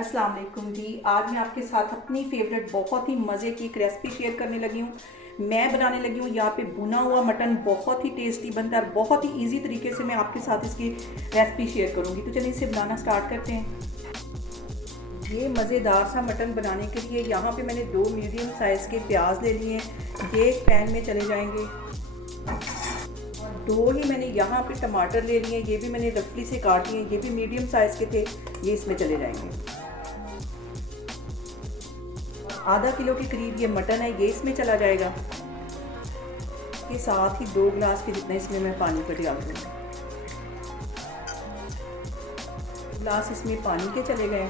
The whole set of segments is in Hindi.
अस्सलाम वालेकुम जी। आज मैं आपके साथ अपनी फेवरेट बहुत ही मज़े की एक रेसिपी शेयर करने लगी हूँ। मैं बनाने लगी हूँ यहाँ पे भुना हुआ मटन। बहुत ही टेस्टी बनता है और बहुत ही इजी तरीके से मैं आपके साथ इसकी रेसिपी शेयर करूँगी। तो चलिए इसे बनाना स्टार्ट करते हैं। ये मज़ेदार सा मटन बनाने के लिए यहाँ पे मैंने 2 मीडियम साइज़ के प्याज ले लिए हैं। ये एक पैन में चले जाएंगे। और 2 ही मैंने यहाँ पे टमाटर ले लिए हैं। ये भी मैंने रफली से काट लिए हैं। ये भी मीडियम साइज़ के थे। ये इसमें चले जाएंगे। आधा किलो के करीब ये मटन है, ये इसमें चला जाएगा। के साथ ही 2 गिलास के जितना इसमें मैं पानी का डाल दूँगी। गिलास इसमें पानी के चले गए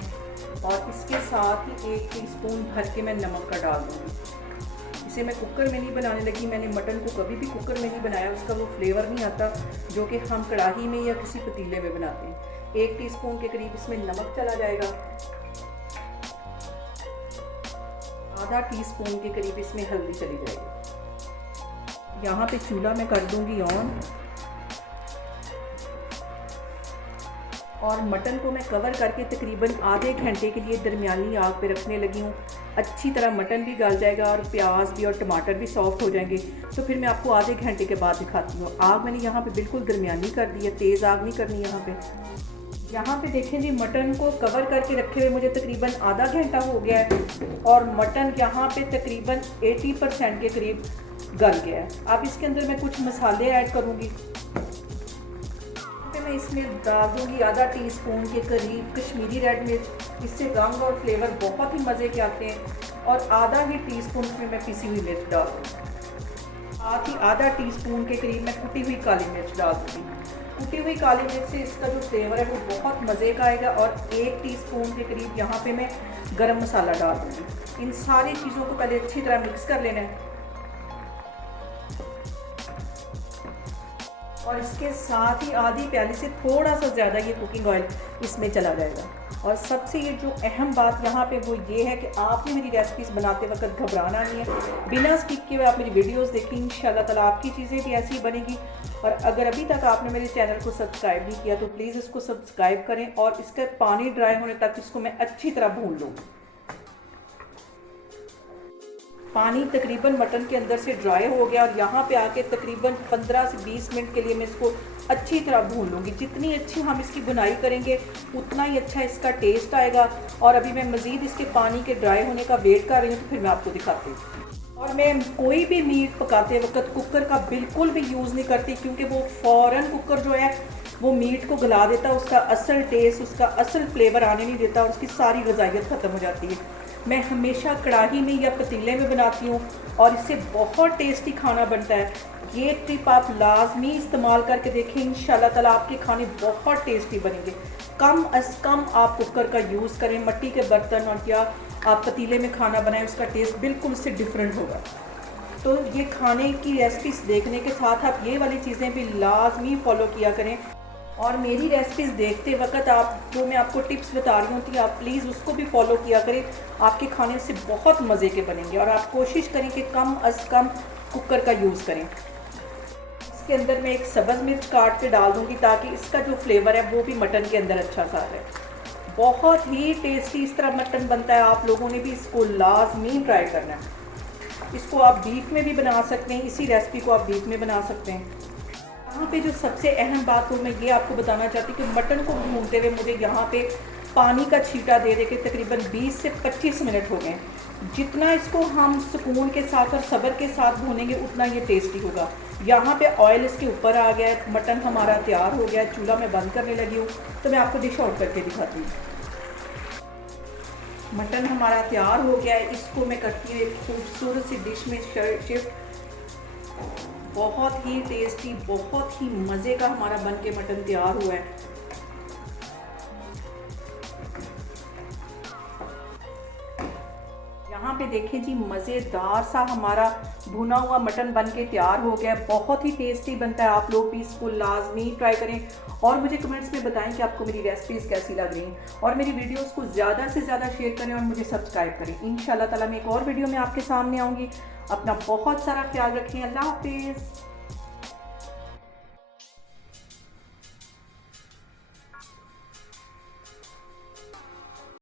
और इसके साथ ही 1 टीस्पून भर के मैं नमक का डाल दूँगी। इसे मैं कुकर में नहीं बनाने लगी। मैंने मटन को कभी भी कुकर में नहीं बनाया, उसका वो फ्लेवर नहीं आता जो कि हम कढ़ाई में या किसी पतीले में बनाते हैं। 1 टीस्पून के करीब इसमें नमक चला जाएगा। आधा टीस्पून के करीब इसमें हल्दी चली जाएगी। यहाँ पे चूल्हा मैं कर दूंगी ऑन और मटन को मैं कवर करके तकरीबन आधे घंटे के लिए दरमियानी आग पे रखने लगी हूँ। अच्छी तरह मटन भी गल जाएगा और प्याज भी और टमाटर भी सॉफ्ट हो जाएंगे। तो फिर मैं आपको आधे घंटे के बाद दिखाती हूँ। आग मैंने यहाँ पे बिल्कुल दरमियानी कर दी है, तेज़ आग नहीं करनी यहाँ पे देखें जी, मटन को कवर करके रखे हुए मुझे तकरीबन आधा घंटा हो गया है और मटन यहाँ पे तकरीबन 80% के करीब गल गया है। अब इसके अंदर मैं कुछ मसाले ऐड करूँगी। फिर मैं इसमें डाल दूँगी आधा टीस्पून के करीब कश्मीरी रेड मिर्च। इससे रंग और फ्लेवर बहुत ही मज़े के आते हैं। और आधा ही टीस्पून में मैं पिसी हुई मिर्च डाल दूँगी। साथ ही आधा टीस्पून के करीब मैं कुटी हुई काली मिर्च डाल दूँगी। कुटी हुई काली मिर्च से इसका जो फ्लेवर है वो बहुत मज़े का आएगा। और 1 टीस्पून के करीब यहाँ पे मैं गरम मसाला डाल दूँगी। इन सारी चीज़ों को पहले अच्छी तरह मिक्स कर लेना है। और इसके साथ ही आधी प्याली से थोड़ा सा ज़्यादा ये कुकिंग ऑयल इसमें चला जाएगा। और सबसे ये जो अहम बात यहाँ पे वो ये है कि आपने मेरी रेसिपीज़ बनाते वक्त घबराना नहीं है। बिना स्किप किए हुए आप मेरी वीडियोस देखें, इंशाल्लाह ताला आपकी चीज़ें भी ऐसी बनेगी। और अगर अभी तक आपने मेरे चैनल को सब्सक्राइब नहीं किया तो प्लीज़ इसको सब्सक्राइब करें और इसका पानी ड्राई होने तक इसको मैं अच्छी तरह भून लूँ। पानी तकरीबन मटन के अंदर से ड्राई हो गया और यहाँ पे आके तकरीबन 15 से 20 मिनट के लिए मैं इसको अच्छी तरह भून लूँगी। जितनी अच्छी हम इसकी बुनाई करेंगे उतना ही अच्छा इसका टेस्ट आएगा। और अभी मैं मज़ीद इसके पानी के ड्राई होने का वेट कर रही हूँ, तो फिर मैं आपको दिखाती हूँ। और मैं कोई भी मीट पकाते वक्त कुकर का बिल्कुल भी यूज़ नहीं करती, क्योंकि वो फ़ौरन कुकर जो है वो मीट को गला देता, उसका असल टेस्ट, उसका असल फ्लेवर आने नहीं देता और उसकी सारी गज़ाइयत ख़त्म हो जाती है। मैं हमेशा कढ़ाई में या पतीले में बनाती हूँ और इससे बहुत टेस्टी खाना बनता है। ये टिप आप लाजमी इस्तेमाल करके देखें, इंशाल्लाह ताला आपके खाने बहुत टेस्टी बनेंगे। कम अज़ कम आप कुकर का यूज़ करें। मिट्टी के बर्तन और या आप पतीले में खाना बनाएं, उसका टेस्ट बिल्कुल इससे डिफरेंट होगा। तो ये खाने की रेसिपीज़ देखने के साथ आप ये वाली चीज़ें भी लाजमी फॉलो किया करें। और मेरी रेसिपीज़ देखते वक्त आप जो मैं आपको टिप्स बता रही हूँ, आप प्लीज़ उसको भी फॉलो किया करें। आपके खाने से बहुत मज़े के बनेंगे। और आप कोशिश करें कि कम अज़ कम कुकर का यूज़ करें। इसके अंदर मैं एक सब्ज़ मिर्च काट के डाल दूँगी ताकि इसका जो फ्लेवर है वो भी मटन के अंदर अच्छा सा है। बहुत ही टेस्टी इस तरह मटन बनता है। आप लोगों ने भी इसको लाजमी ट्राई करना है। इसको आप बीफ में भी बना सकते हैं। इसी रेसिपी को आप बीफ में बना सकते हैं। यहाँ पे जो सबसे अहम बात तो मैं ये आपको बताना चाहती हूँ कि मटन को भूनते हुए मुझे यहाँ पे पानी का छींटा दे के तकरीबन 20 से 25 मिनट हो गए। जितना इसको हम सुकून के साथ और सब्र के साथ भूनेंगे उतना ये टेस्टी होगा। यहाँ पे ऑयल इसके ऊपर आ गया है। मटन हमारा तैयार हो गया है। चूल्हा मैं बंद करने लगी हूँ, तो मैं आपको डिश आउट करके दिखाती हूँ। मटन हमारा तैयार हो गया है। इसको मैं करती हूँ एक खूबसूरत सी डिश में शिफ्ट। बहुत ही टेस्टी, बहुत ही मज़े का हमारा बन के मटन तैयार हुआ है। यहाँ पे देखें जी, मज़ेदार सा हमारा भुना हुआ मटन बन के तैयार हो गया है। बहुत ही टेस्टी बनता है। आप लोग भी इसको लाजमी ट्राई करें और मुझे कमेंट्स में बताएं कि आपको मेरी रेसिपीज़ कैसी लग रही हैं। और मेरी वीडियोस को ज़्यादा से ज़्यादा शेयर करें और मुझे सब्सक्राइब करें। इंशाल्लाह ताला मैं एक और वीडियो में आपके सामने आऊँगी। अपना बहुत सारा ख्याल रखें। अल्लाह हाफिज़।